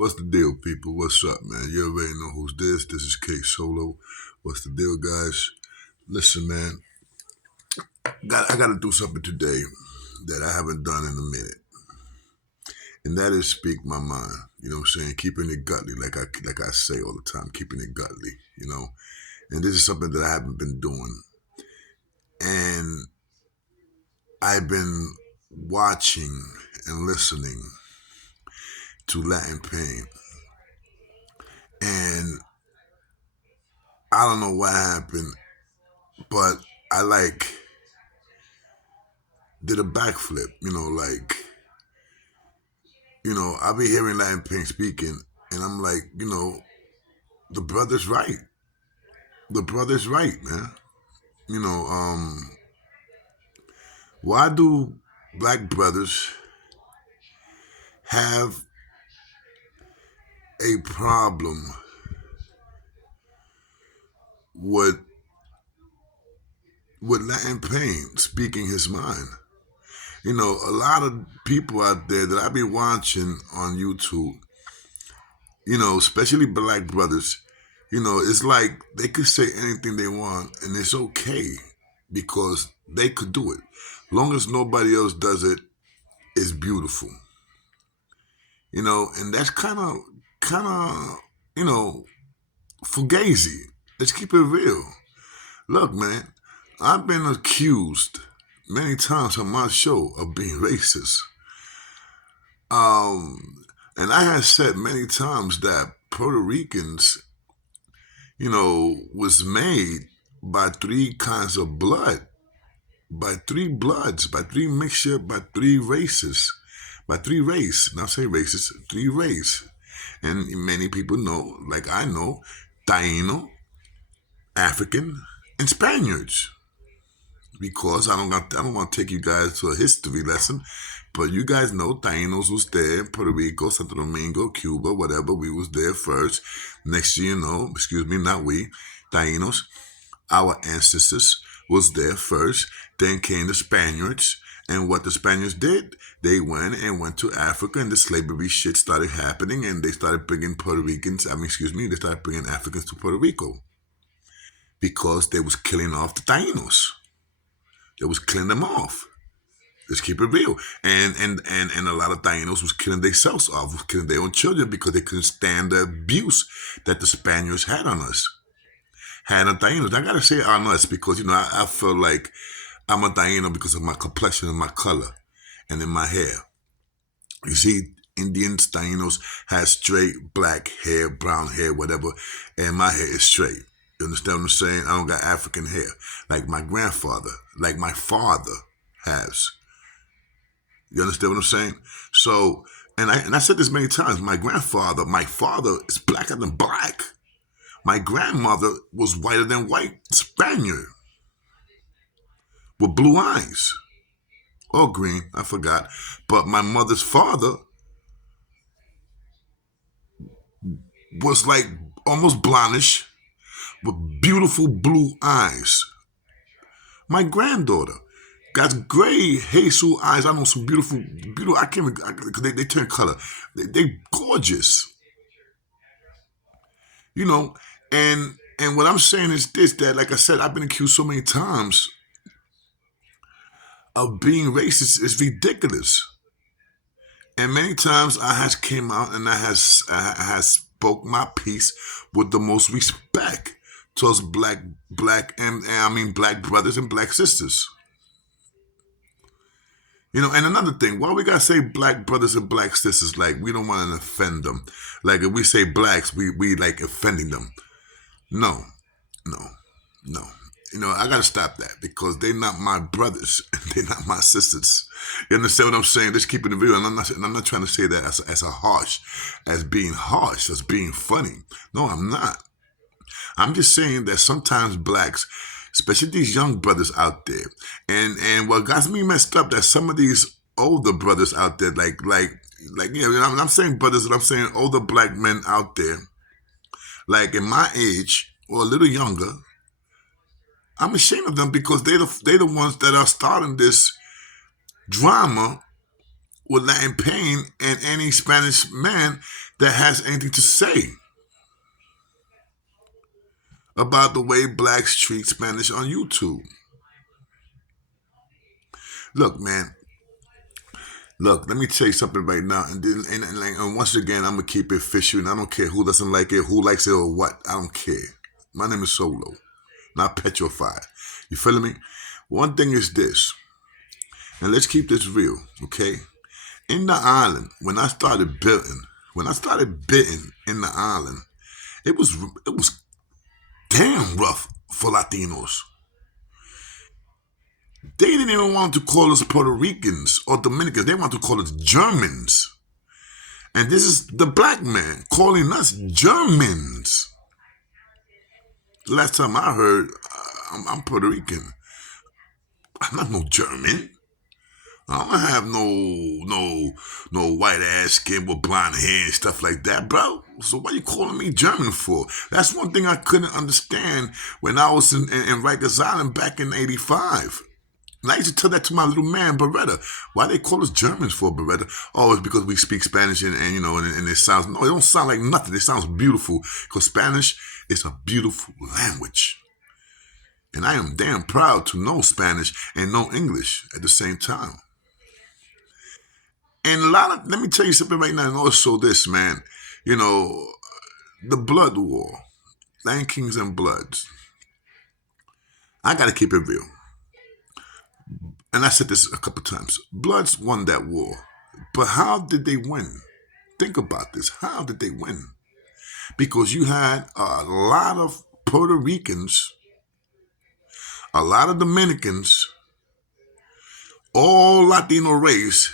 What's the deal, people? What's up, man? You already know who's this. This is K Solo. What's the deal, guys? Listen, man. I got to do something today that I haven't done in a minute, and that is speak my mind. You know what I'm saying? Keeping it gutly, like I say all the time, keeping it gutly. You know, and this is something that I haven't been doing, and I've been watching and listening to Latin Pain, and I don't know what happened, but I did a backflip, I be hearing Latin Pink speaking, and I'm like, the brother's right. The brother's right, man. You know, why do black brothers have a problem with Latin Pain speaking his mind? A lot of people out there that I be watching on YouTube, especially black brothers, it's like they could say anything they want and it's okay because they could do it. Long as nobody else does it, it's beautiful. And that's kind of, fugazi. Let's keep it real. Look, man, I've been accused many times on my show of being racist. And I have said many times that Puerto Ricans, was made by three kinds of blood, by three bloods, by three mixture, by three races, by three race. Now say races, three race. And many people know, like I know, Taino, African, and Spaniards. Because I don't want to take you guys to a history lesson, but you guys know Tainos was there, Puerto Rico, Santo Domingo, Cuba, whatever. We was there first. Next year, excuse me, not we, Tainos, our ancestors was there first. Then came the Spaniards, and what the Spaniards did, they went to Africa, and the slavery shit started happening, and they started bringing they started bringing Africans to Puerto Rico because they was killing off the Tainos. They was killing them off. Let's keep it real. And a lot of Tainos was killing themselves off, was killing their own children because they couldn't stand the abuse that the Spaniards had on us. Had on Tainos. I gotta say on us because, I feel like I'm a Taino because of my complexion and my color and in my hair. You see, Indians, Tainos have straight black hair, brown hair, whatever, and my hair is straight. You understand what I'm saying? I don't got African hair like my grandfather, like my father has. You understand what I'm saying? So, and I said this many times. My father is blacker than black. My grandmother was whiter than white, Spaniard, with blue eyes. Or green, I forgot. But my mother's father was like almost blondish, with beautiful blue eyes. My granddaughter got gray hazel eyes. I know some beautiful. I can't because they turn color. They gorgeous. You know, and what I'm saying is this: that like I said, I've been accused so many times of being racist. It's ridiculous. And many times I has came out and I has spoke my piece with the most respect towards black black brothers and black sisters. And another thing, why we gotta say black brothers and black sisters? Like we don't want to offend them. Like if we say blacks, we like offending them. No, no, no. I gotta stop that because they're not my brothers and they're not my sisters. You understand what I'm saying? Just keeping it real, and I'm not trying to say that as being harsh, as being funny. No, I'm not. I'm just saying that sometimes blacks, especially these young brothers out there, and what got me messed up that some of these older brothers out there, I'm saying brothers, and I'm saying older black men out there, like in my age or a little younger, I'm ashamed of them because they're the ones that are starting this drama with Latin pain and any Spanish man that has anything to say about the way blacks treat Spanish on YouTube. Look, man. Look, let me tell you something right now, and once again, I'm gonna keep it fishy, and I don't care who doesn't like it, who likes it, or what. I don't care. My name is Solo, not petrified. You feeling me? One thing is this, and let's keep this real, okay? In the island, when I started building in the island, it was damn rough for Latinos. They didn't even want to call us Puerto Ricans or Dominicans. They want to call us Germans. And this is the black man calling us Germans. The last time I heard, I'm Puerto Rican. I'm not no German. I don't have no white ass skin with blonde hair and stuff like that, bro. So why you calling me German for? That's one thing I couldn't understand when I was in Rikers Island back in '85. And I used to tell that to my little man, Beretta. Why they call us Germans for, Beretta? Oh, it's because we speak Spanish and it sounds, no, it don't sound like nothing. It sounds beautiful because Spanish is a beautiful language. And I am damn proud to know Spanish and know English at the same time. And let me tell you something right now, and also this, man. You know, the blood war, Land Kings and Bloods. I got to keep it real. And I said this a couple times. Bloods won that war. But how did they win? Think about this. How did they win? Because you had a lot of Puerto Ricans, a lot of Dominicans, all Latino race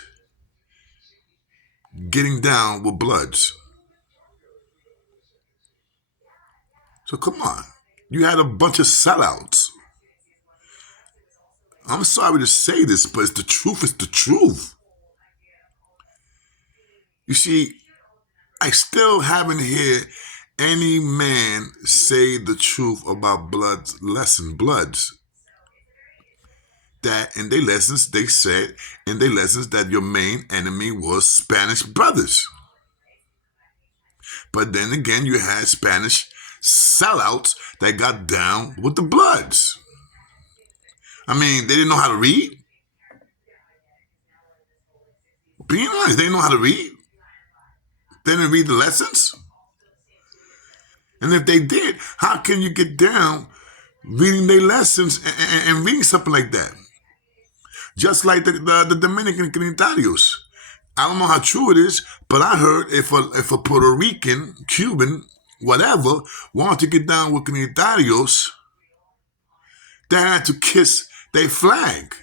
getting down with Bloods. So come on. You had a bunch of sellouts. I'm sorry to say this, but it's the truth. It's the truth. You see, I still haven't heard any man say the truth about Bloods. That in their lessons, they said in their lessons that your main enemy was Spanish brothers. But then again, you had Spanish sellouts that got down with the Bloods. I mean, they didn't know how to read. Being honest, they didn't know how to read. They didn't read the lessons. And if they did, how can you get down reading their lessons and reading something like that? Just like the Dominican Trinitarios. I don't know how true it is, but I heard if a Puerto Rican, Cuban, whatever, wanted to get down with Trinitarios, they had to kiss their flag.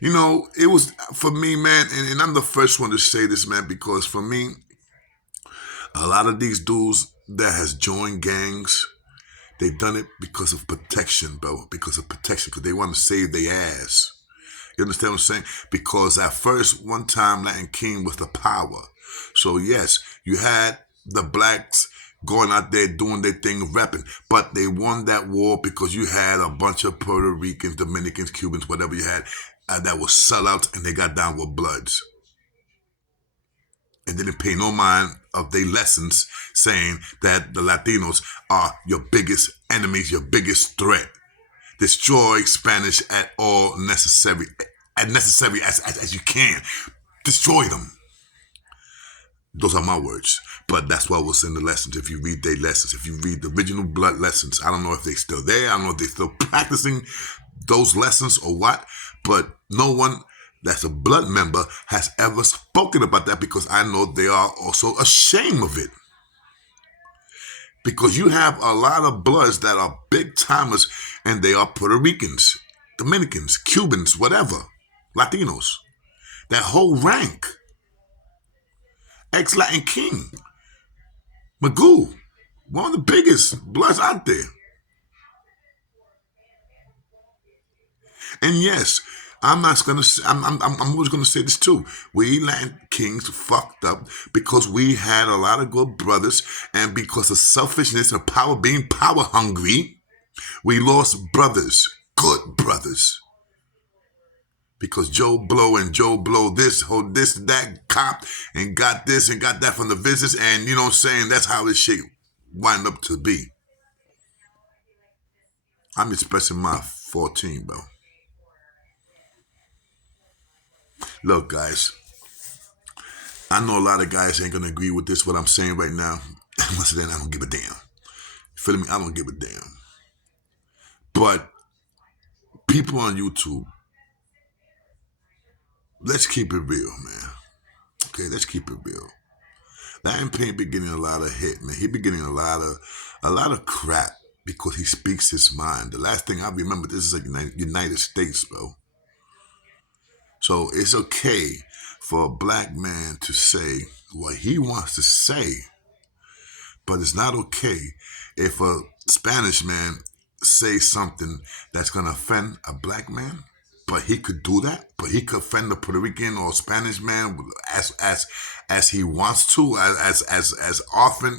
You know, it was, for me, man, and I'm the first one to say this, man, because for me, a lot of these dudes that has joined gangs, they've done it because of protection, bro. Because of protection, because they want to save their ass. You understand what I'm saying? Because at first, one time, Latin King was the power. So yes, you had the blacks going out there doing their thing, repping. But they won that war because you had a bunch of Puerto Ricans, Dominicans, Cubans, whatever you had, that was sellouts, and they got down with Bloods. And didn't pay no mind of their lessons saying that the Latinos are your biggest enemies, your biggest threat. Destroy Spanish at all necessary as you can. Destroy them. Those are my words. But that's what was in the lessons. If you read their lessons, if you read the original Blood lessons, I don't know if they're still there. I don't know if they're still practicing those lessons or what. But no one that's a Blood member has ever spoken about that, because I know they are also ashamed of it. Because you have a lot of Bloods that are big timers, and they are Puerto Ricans, Dominicans, Cubans, whatever, Latinos. That whole rank. Ex-Latin King, Magoo, one of the biggest Bloods out there. And yes, I'm always gonna say this too. We Latin Kings fucked up because we had a lot of good brothers, and because of selfishness and power, being power hungry, we lost brothers, good brothers. because Joe Blow and Joe Blow this, that cop and got this and got that from the visits, and you know what I'm saying, that's how this shit wind up to be. I'm expressing my 14, bro. Look, guys, I know a lot of guys ain't gonna agree with this, what I'm saying right now. Once again, I don't give a damn. You feel me? I don't give a damn. But people on YouTube, let's keep it real, man. Okay, let's keep it real. Latin Pain be getting a lot of hit, man. He be getting a lot of crap because he speaks his mind. The last thing I remember, this is like United States, bro. So it's okay for a black man to say what he wants to say, but it's not okay if a Spanish man says something that's gonna offend a black man. But he could do that. But he could offend the Puerto Rican or Spanish man as he wants to, as often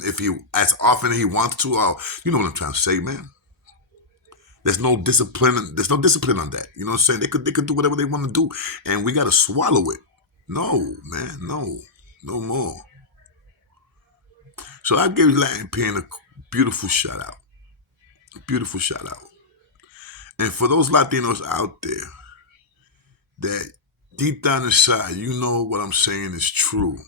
he wants to. Or you know what I'm trying to say, man. There's no discipline. There's no discipline on that. You know what I'm saying? They could do whatever they want to do, and we gotta swallow it. No, man, no more. So I give Latin Pain a beautiful shout out, beautiful shout out. And for those Latinos out there that deep down inside, you know what I'm saying is true.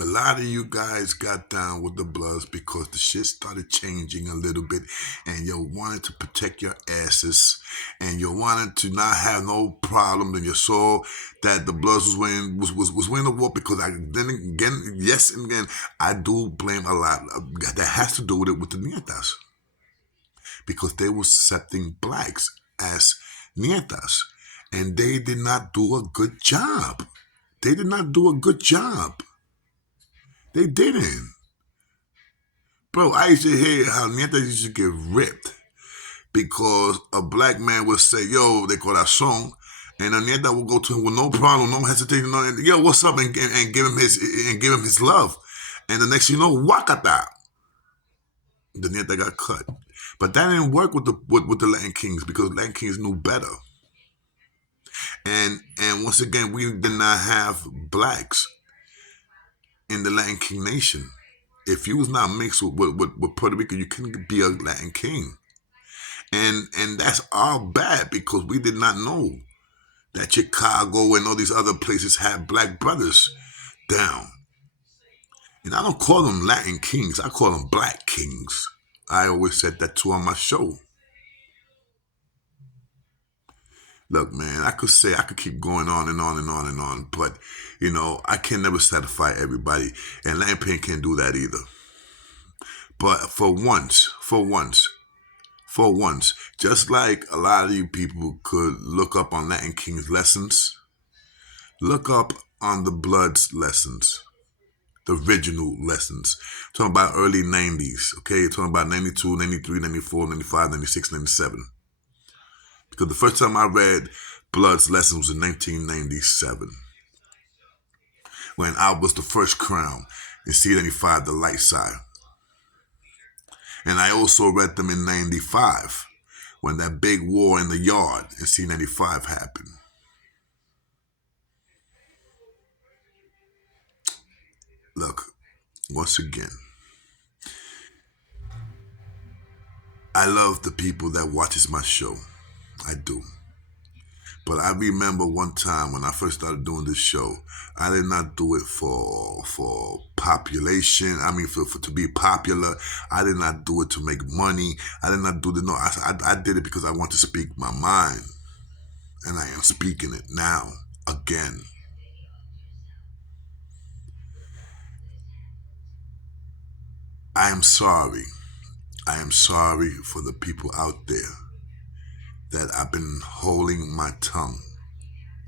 A lot of you guys got down with the Bloods because the shit started changing a little bit, and you wanted to protect your asses, and you wanted to not have no problem, and you saw that the Bloods was winning the war. Because then again, yes, and again, I do blame a lot that has to do with the nietas, because they were accepting blacks as nietas, and they did not do a good job. They did not do a good job. They didn't. Bro, I used to hear how nietas used to get ripped because a black man would say, yo, de corazón, and a nieta would go to him with no problem, no hesitation, no, yo, what's up, and give him his love. And the next thing you know, wakata. The nieta got cut. But that didn't work with the Latin Kings, because Latin Kings knew better. And once again, we did not have blacks in the Latin King nation. If you was not mixed with Puerto Rico, you couldn't be a Latin King. And that's all bad, because we did not know that Chicago and all these other places had black brothers down. And I don't call them Latin Kings, I call them Black Kings. I always said that too on my show. Look, man, I could keep going on and on and on and on, but, you know, I can never satisfy everybody, and Latin Pain can't do that either. But for once, just like a lot of you people could look up on Latin King's lessons, look up on the Bloods lessons, the original lessons. Talking about early 90s, okay? Talking about 92, 93, 94, 95, 96, 97. Because the first time I read Blood's lesson was in 1997, when I was the first crown in C95, the light side. And I also read them in 95, when that big war in the yard in C95 happened. Look, once again, I love the people that watches my show. I do. But I remember one time when I first started doing this show, I did not do it for population. I mean, for to be popular. I did not do it to make money. I did not do it. No, I did it because I want to speak my mind. And I am speaking it now, again. I am sorry. I am sorry for the people out there that I've been holding my tongue.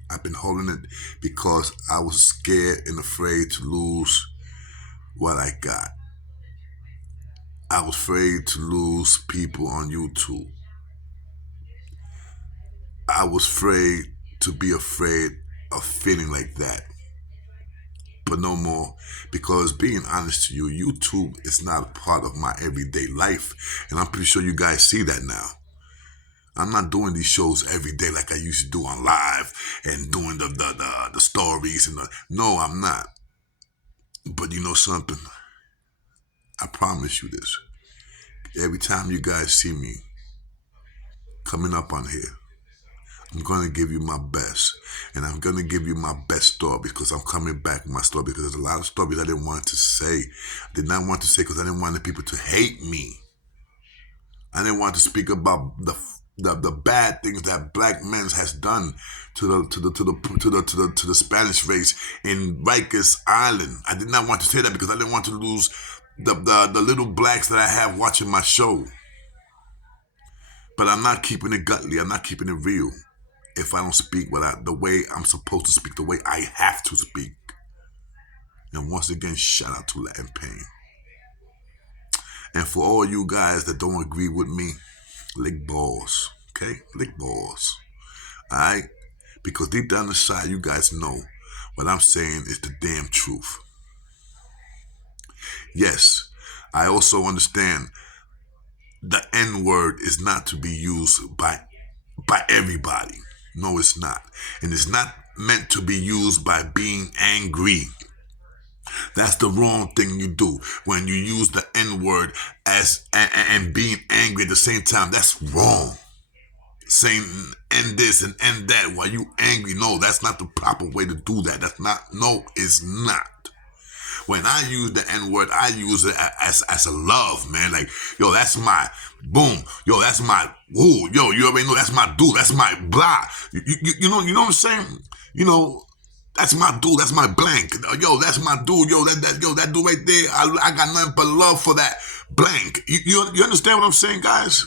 I've been holding it because I was scared and afraid to lose what I got. I was afraid to lose people on YouTube. I was afraid to be afraid of feeling like that. But no more, because being honest to you, YouTube is not a part of my everyday life. And I'm pretty sure you guys see that now. I'm not doing these shows every day like I used to do on live and doing the stories and no, I'm not. But you know something? I promise you this. Every time you guys see me coming up on here, I'm going to give you my best. And I'm going to give you my best story because I'm coming back with my story because there's a lot of stories I didn't want to say. I did not want to say because I didn't want the people to hate me. I didn't want to speak about the bad things that black men has done to the Spanish race in Rikers Island. I did not want to say that because I didn't want to lose the little blacks that I have watching my show. But I'm not keeping it gutly. I'm not keeping it real. If I don't speak the way I'm supposed to speak, the way I have to speak. And once again, shout out to Latin Pain. And for all you guys that don't agree with me, lick balls, okay? Lick balls, all right? Because deep down inside, you guys know what I'm saying is the damn truth. Yes, I also understand the N-word is not to be used by everybody. No, it's not. And it's not meant to be used by being angry. That's the wrong thing you do when you use the N-word as and being angry at the same time. That's wrong. Saying end this and end that while you angry. No, that's not the proper way to do that. That's not. No, it's not. When I use the N-word, I use it as a love, man. Like, yo, that's my boom. Yo, that's my woo. Yo, you already know that's my dude. That's my blah. You know what I'm saying? You know, that's my dude. That's my blank. Yo, that's my dude. Yo, that dude right there. I got nothing but love for that blank. You understand what I'm saying, guys?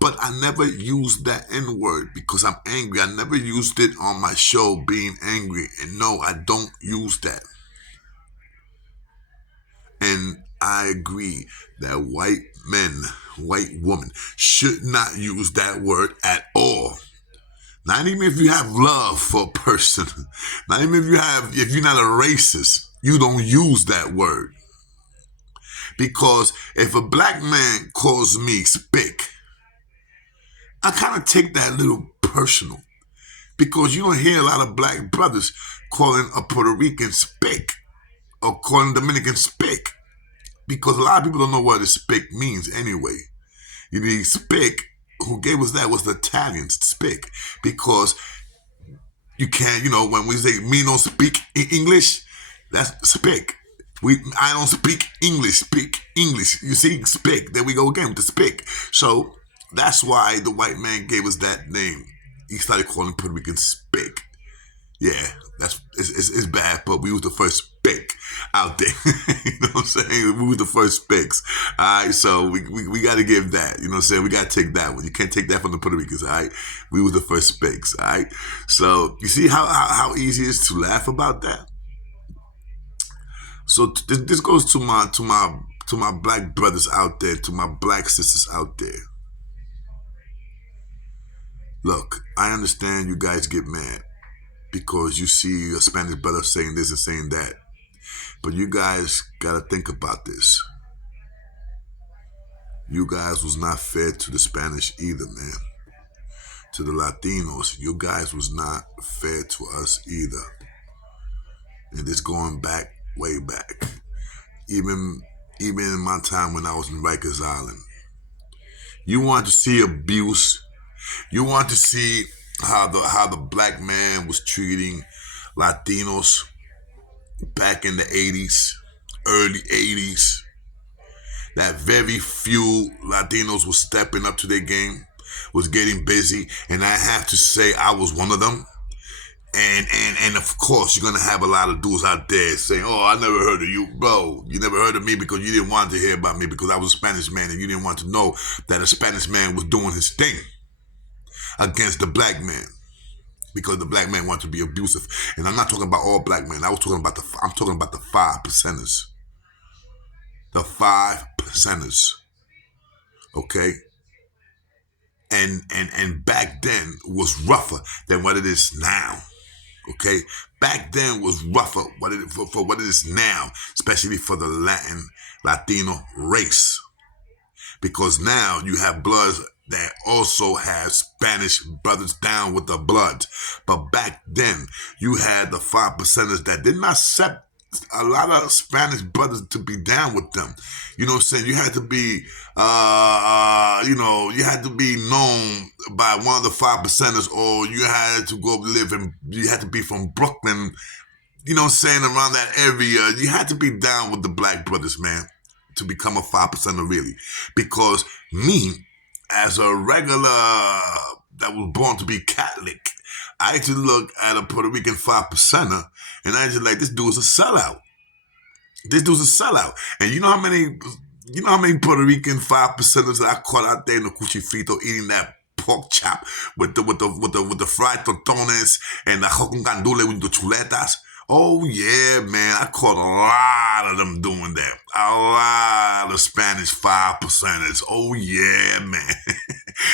But I never used that N-word because I'm angry. I never used it on my show being angry. And no, I don't use that. And I agree that white men, white women should not use that word at all. Not even if you have love for a person. Not even if you're not a racist, you don't use that word. Because if a black man calls me spick, I kind of take that a little personal. Because you don't hear a lot of black brothers calling a Puerto Rican spick or calling Dominican spick. Because a lot of people don't know what a spick means anyway. You need spick, who gave us that was the Italians, spick. Because you can't, when we say me don't speak English, that's spick. I don't speak English, speak English. You see, spick. There we go again with the spick. So that's why the white man gave us that name. He started calling Puerto Rican spick. Yeah, it's bad, but we was the first spick out there. You know what I'm saying? We was the first spicks. All right, so we got to give that. You know what I'm saying? We got to take that one. You can't take that from the Puerto Ricans. All right, we was the first spicks. All right, so you see how easy it is to laugh about that. So this goes to my black brothers out there, to my black sisters out there. Look, I understand you guys get mad because you see a Spanish brother saying this and saying that. But you guys gotta think about this. You guys was not fair to the Spanish either, man. To the Latinos, you guys was not fair to us either. And this going back, way back. Even in my time when I was in Rikers Island. You want to see abuse. You want to see how the black man was treating Latinos back in the 80s, early 80s. That very few Latinos was stepping up to their game, was getting busy, and I have to say I was one of them. And of course, you're gonna have a lot of dudes out there saying, "Oh, I never heard of you, bro. You never heard of me because you didn't want to hear about me because I was a Spanish man and you didn't want to know that a Spanish man was doing his thing against the black man because the black man wanted to be abusive." And I'm not talking about all black men. I'm talking about the 5%ers. The 5%ers. Okay? And back then was rougher than what it is now. Okay? Back then was rougher for what it is now, especially for the Latino race. because now you have Bloods that also have Spanish brothers down with the Bloods. But back then, you had the 5%ers that did not accept a lot of Spanish brothers to be down with them. You know what I'm saying? You had to be, you had to be known by one of the 5%ers, or you had to go live in, you had to be from Brooklyn, you know what I'm saying, around that area. You had to be down with the black brothers, man, to become a 5%er, really. Because me, as a regular that was born to be Catholic, I used to look at a Puerto Rican 5%er, and I just like, this dude's a sellout. This dude's a sellout. And you know how many Puerto Rican 5%ers that I caught out there in the Cuchifrito eating that pork chop with the fried totones and the jocongandule with the chuletas? Oh yeah, man, I caught a lot of them doing that. A lot of Spanish 5%ers. Oh yeah, man.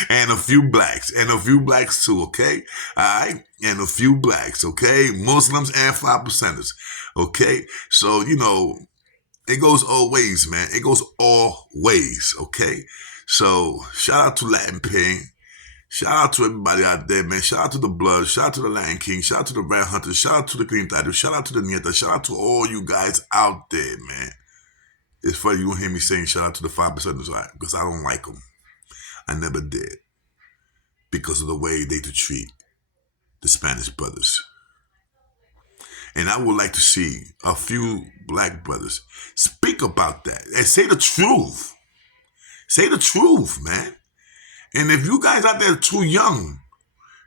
And a few blacks. And a few blacks too, okay? Alright? And a few blacks, okay? Muslims and 5%ers. Okay? So, it goes all ways, man. It goes all ways, okay? So, shout out to Latin Pain. Shout out to everybody out there, man. Shout out to the Blood. Shout out to the Latin King. Shout out to the Red Hunters. Shout out to the Green Title. Shout out to the Nieta. Shout out to all you guys out there, man. It's funny you won't hear me saying shout out to the 5%ers, right? Because I don't like them. I never did. Because of the way they treat the Spanish brothers. And I would like to see a few black brothers speak about that and say the truth. Say the truth, man. And if you guys out there are too young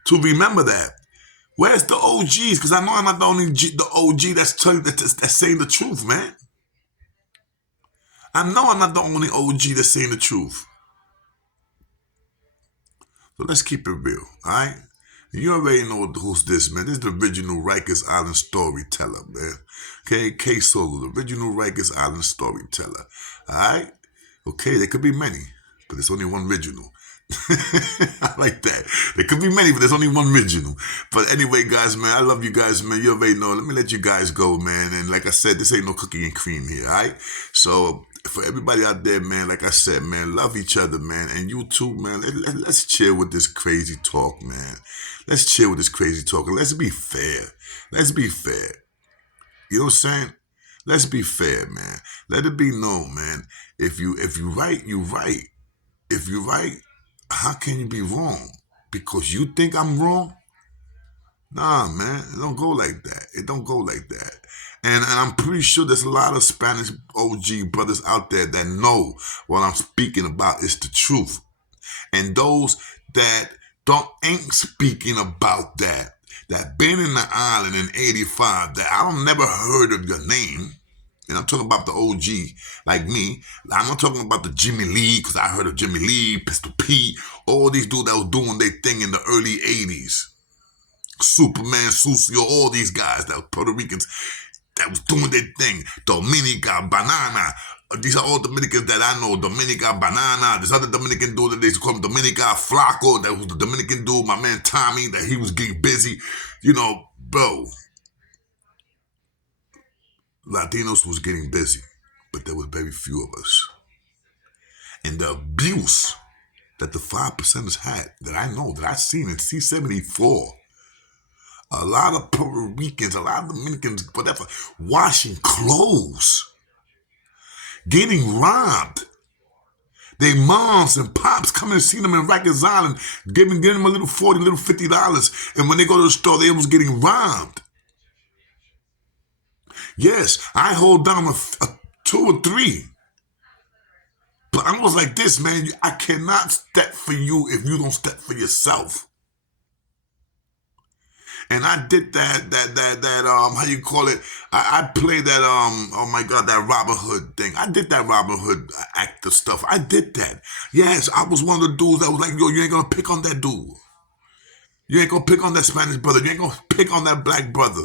to remember that, where's the OGs? Because I know I'm not the only the OG that's saying the truth, man. I know I'm not the only OG that's saying the truth. So let's keep it real, all right? You already know who's this, man. This is the original Rikers Island storyteller, man. Okay, K-Solo, the original Rikers Island storyteller, all right? Okay, there could be many, but there's only one original. I like that. There could be many, but there's only one original. But anyway, guys, man, I love you guys, man. You already know. Let me let you guys go, man. And like I said, this ain't no cookie and cream here, all right? So for everybody out there, man, like I said, man, love each other, man. And you too, man. Let's chill with this crazy talk, man. Let's chill with this crazy talk. And let's be fair. Let's be fair. You know what I'm saying? Let's be fair, man. Let it be known, man. If you right, you right. If you right, how can you be wrong? Because you think I'm wrong? Nah, man, it don't go like that. It don't go like that. And I'm pretty sure there's a lot of Spanish OG brothers out there that know what I'm speaking about is the truth. And those that ain't speaking about that been in the island in 85, that I don't never heard of your name. And I'm talking about the OG, like me. I'm not talking about the Jimmy Lee, because I heard of Jimmy Lee, Pistol Pete, all these dudes that was doing their thing in the early 80s. Superman, Sucio, all these guys that were Puerto Ricans that was doing their thing. Dominica, Banana. These are all Dominicans that I know. Dominica, Banana. This other Dominican dude that they used to call him Dominica Flaco. That was the Dominican dude, my man Tommy, that he was getting busy. Bro. Latinos was getting busy, but there was very few of us. And the abuse that the 5%ers had, that I know, that I've seen in C-74, a lot of Puerto Ricans, a lot of Dominicans, whatever, washing clothes, getting robbed. Their moms and pops coming to see them in Rikers Island, giving them a little $40, little $50, and when they go to the store, they was getting robbed. Yes, I hold down a 2 or 3. But I was like this, man. I cannot step for you if you don't step for yourself. And I did that how you call it? I played that, oh my God, that Robin Hood thing. I did that Robin Hood actor stuff. I did that. Yes, I was one of the dudes that was like, yo, you ain't gonna pick on that dude. You ain't gonna pick on that Spanish brother. You ain't gonna pick on that black brother.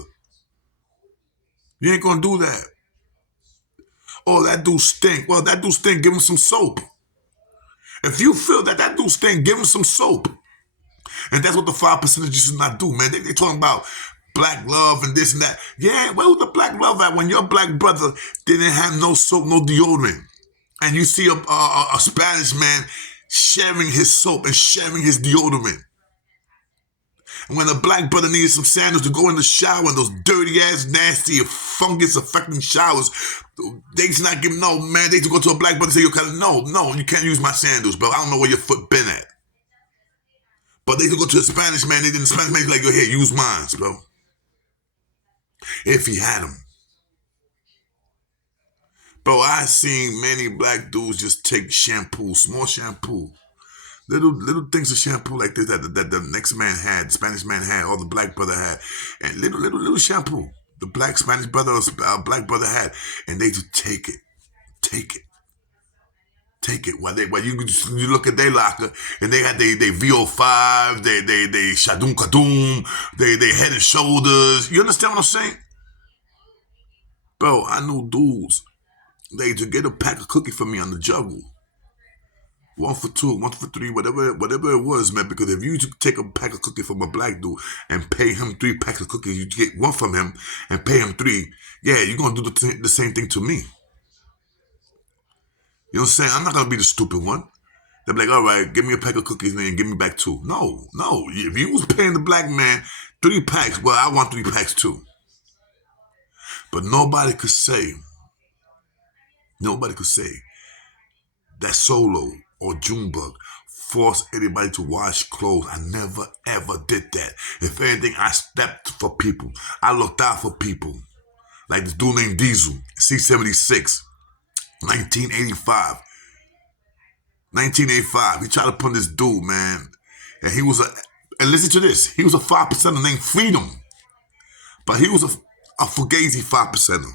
You ain't gonna do that. Oh, that dude stink. Well, that dude stink, give him some soap. If you feel that dude stink, give him some soap. And that's what the 5% used to not do, man. They talking about black love and this and that. Yeah, where was the black love at when your black brother didn't have no soap, no deodorant? and you see a Spanish man sharing his soap and sharing his deodorant. And when a black brother needed some sandals to go in the shower, and those dirty ass, nasty, fungus affecting showers, they used to not give no, man. They used to go to a black brother and say, no, you can't use my sandals, bro. I don't know where your foot been at. But they could go to a Spanish man, the Spanish man like, yo, here, use mine, bro. If he had them. Bro, I seen many black dudes just take shampoo, small shampoo, little things of shampoo like this that the next man had, the Spanish man had, or the black brother had, and little shampoo the black Spanish brother or black brother had, and they just take it. While you look at their locker and they had they VO5, they Shadum Kadum, they Head and Shoulders. You understand what I'm saying? Bro, I knew dudes. They to get a pack of cookies for me on the juggle. 1 for 2, 1 for 3, whatever it was, man. Because if you take a pack of cookies from a black dude and pay him 3 packs of cookies, you get 1 from him and pay him 3. Yeah, you're gonna do the same thing to me. You know what I'm saying? I'm not gonna be the stupid one. They'll be like, all right, give me a pack of cookies and give me back 2. No. If you was paying the black man 3 packs, well, I want 3 packs too. But nobody could say that Solo or Junebug forced anybody to wash clothes. I never, ever did that. If anything, I stepped for people. I looked out for people. Like this dude named Diesel, C-76, 1985. 1985. He tried to put this dude, man. And he was and listen to this, he was a 5%er named Freedom. But he was a Fugazi 5%er.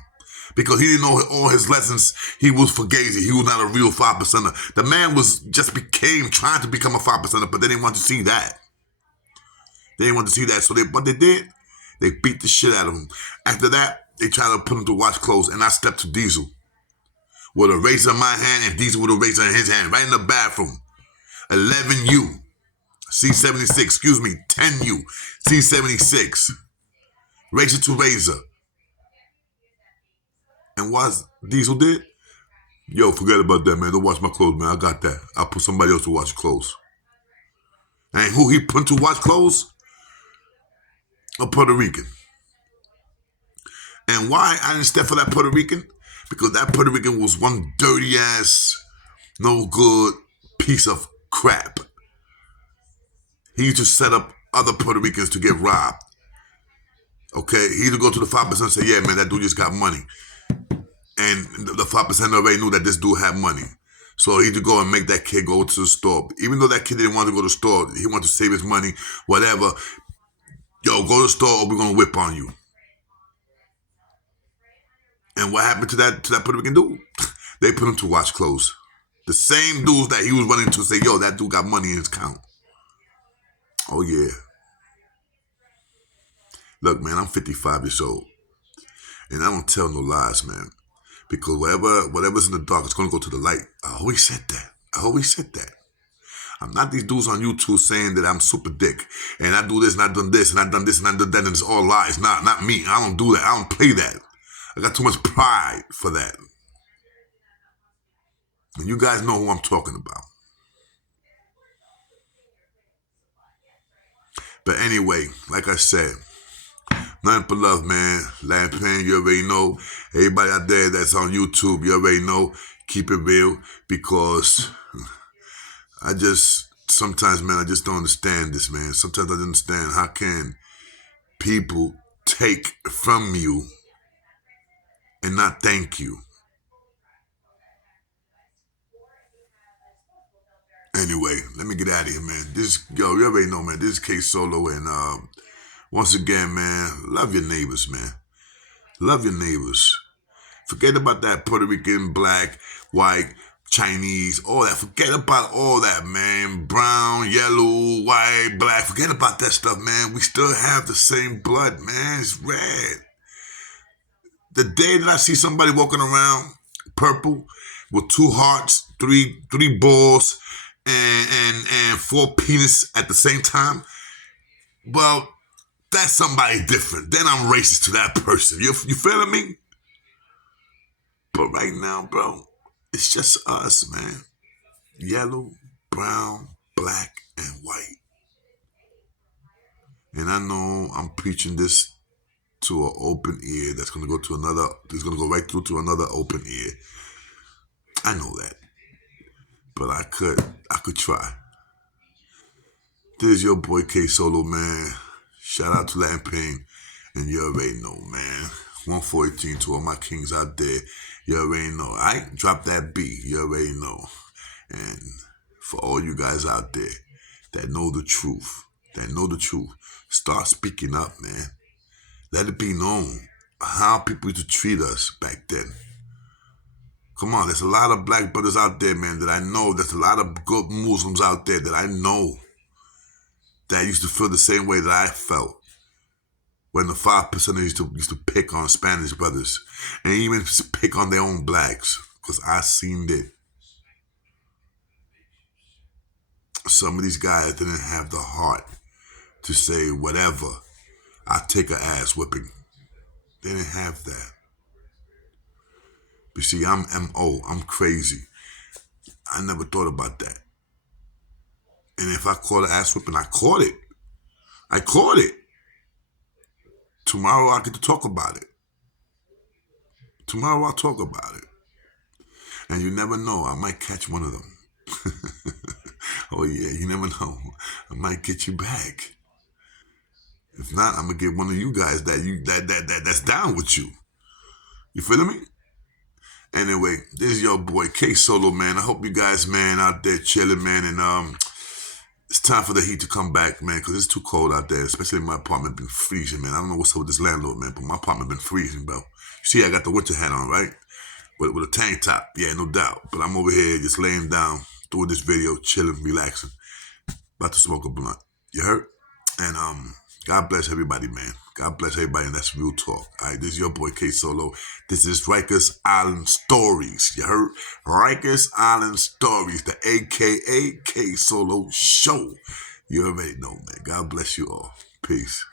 Because he didn't know all his lessons, he was Fugazi. He was not a real 5%er. The man trying to become a 5%er, but they didn't want to see that. So what they did, they beat the shit out of him. After that, they tried to put him to wash clothes, and I stepped to Diesel with a razor in my hand and Diesel with a razor in his hand, right in the bathroom. 11U, C-76, 10U, C-76. Razor to razor. And what Diesel did? Yo, forget about that, man. Don't wash my clothes, man. I got that. I'll put somebody else to wash clothes. And who he put to wash clothes? A Puerto Rican. And why I didn't step for that Puerto Rican? Because that Puerto Rican was one dirty ass, no good piece of crap. He used to set up other Puerto Ricans to get robbed. Okay? He used to go to the 5% and say, yeah, man, that dude just got money. And the 5% already knew that this dude had money. So he had to go and make that kid go to the store. Even though that kid didn't want to go to the store, he wanted to save his money, whatever. Yo, go to the store or we're going to whip on you. And what happened to that Puerto Rican dude? They put him to wash clothes. The same dudes that he was running to say, yo, that dude got money in his account. Oh, yeah. Look, man, I'm 55 years old. And I don't tell no lies, man. Because whatever's in the dark, it's going to go to the light. I always said that. I'm not these dudes on YouTube saying that I'm super dick. And I do this and I done this and I done this and I done that and it's all lies. Not me. I don't do that. I don't play that. I got too much pride for that. And you guys know who I'm talking about. But anyway, like I said, nothing but love, man. Land Pen, you already know. Everybody out there that's on YouTube, you already know. Keep it real because sometimes, man, I just don't understand this, man. Sometimes I don't understand how can people take from you and not thank you. Anyway, let me get out of here, man. You already know, man. This is K Solo, and once again, man, love your neighbors, man. Love your neighbors. Forget about that Puerto Rican, black, white, Chinese, all that. Forget about all that, man. Brown, yellow, white, black. Forget about that stuff, man. We still have the same blood, man. It's red. The day that I see somebody walking around purple with 2 hearts, three balls, and 4 penises at the same time, well, that's somebody different. Then I'm racist to that person. You feeling me? But right now, bro, It's just us, man. Yellow, brown, black, and white. And I know I'm preaching this to an open ear that's gonna go to another. It's gonna go right through to another open ear. I know that, but I could try. This is your boy K Solo, man. Shout out to Latin Pain, and you already know, man. 114 to all my kings out there. You already know. I drop that beat. You already know. And for all you guys out there that know the truth, start speaking up, man. Let it be known how people used to treat us back then. Come on, there's a lot of black brothers out there, man, that I know. There's a lot of good Muslims out there that I know that used to feel the same way that I felt when the 5% used to pick on Spanish brothers and even pick on their own blacks, because I seen it. Some of these guys didn't have the heart to say whatever. I take a ass whipping. They didn't have that. But see, I'm MO. I'm crazy. I never thought about that. And if I caught an ass whipping, I caught it. I caught it. Tomorrow I get to talk about it. Tomorrow I'll talk about it. And you never know, I might catch one of them. Oh yeah, you never know. I might get you back. If not, I'm gonna get one of you guys that's down with you. You feeling me? Anyway, this is your boy K Solo, man. I hope you guys, man, out there chilling, man, and it's time for the heat to come back, man, because it's too cold out there, especially in my apartment. Been freezing, man. I don't know what's up with this landlord, man, but my apartment been freezing, bro. You see, I got the winter hat on, right? With a tank top, yeah, no doubt. But I'm over here just laying down, doing this video, chilling, relaxing, about to smoke a blunt. You heard? And God bless everybody, man. God bless everybody, and that's real talk. All right, this is your boy K Solo. This is Rikers Island Stories. You heard? Rikers Island Stories, the AKA K Solo Show. You already know, man. God bless you all. Peace.